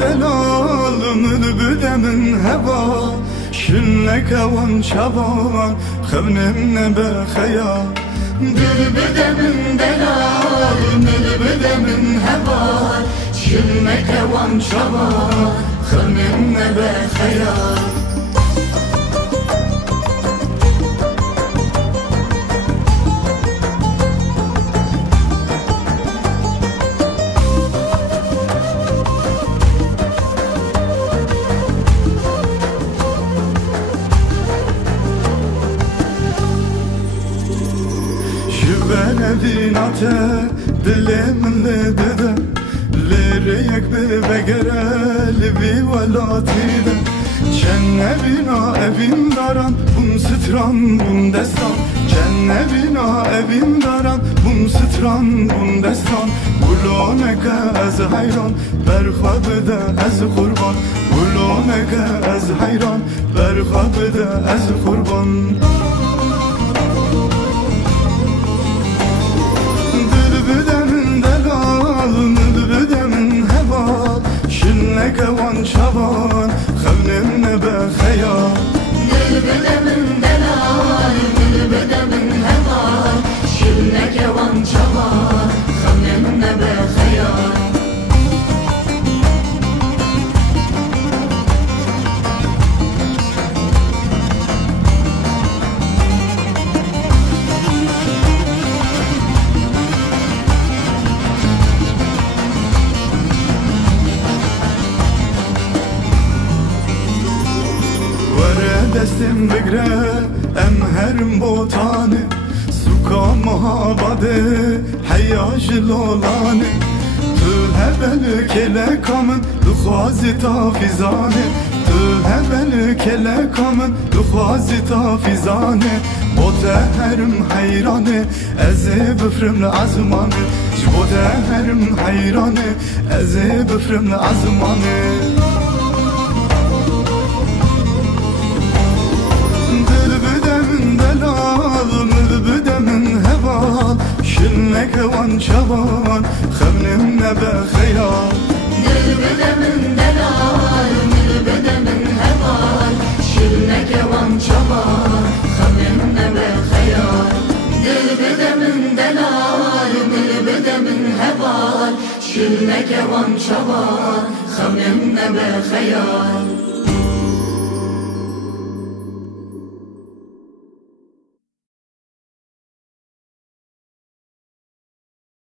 دلال بدمن هوا شلك وان شبان خبنم نبى خيال بدمن دلال بدمن هوا شلك وان شبان خبنم نبى خيال بنبیناته دلم لدده لریک بگره لبی ولاتیده چنه بینا evin دارم بون ستران بون دستان چنه بینا evin دارم بون ستران بون دستان بلونکه از حیران برخواه بده از قربان بلونکه از حیران برخواه بده از قربان شلك وان شبان خبنم نبى خيال بدمن دلال بدمن هوال شلك وان شبان خبنم نبى خيال دستم بگره ام هرم بوتانه سوکا محابده حیاج لولانه تو هبل کله کامن دخوازی تا فیزانه تو هبل کله کامن دخوازی تا فیزانه بوته هرم حیرانه از بفرم لعزمانه بوته هرم حیرانه از بفرم لعزمانه شلك وان شبان خبنم نبى خيال بدمن دلال بدمن هوال شلك وان شبان خبنم نبى خيال بدمن دلال بدمن هوال شلك وان شبان خبنم نبى خيال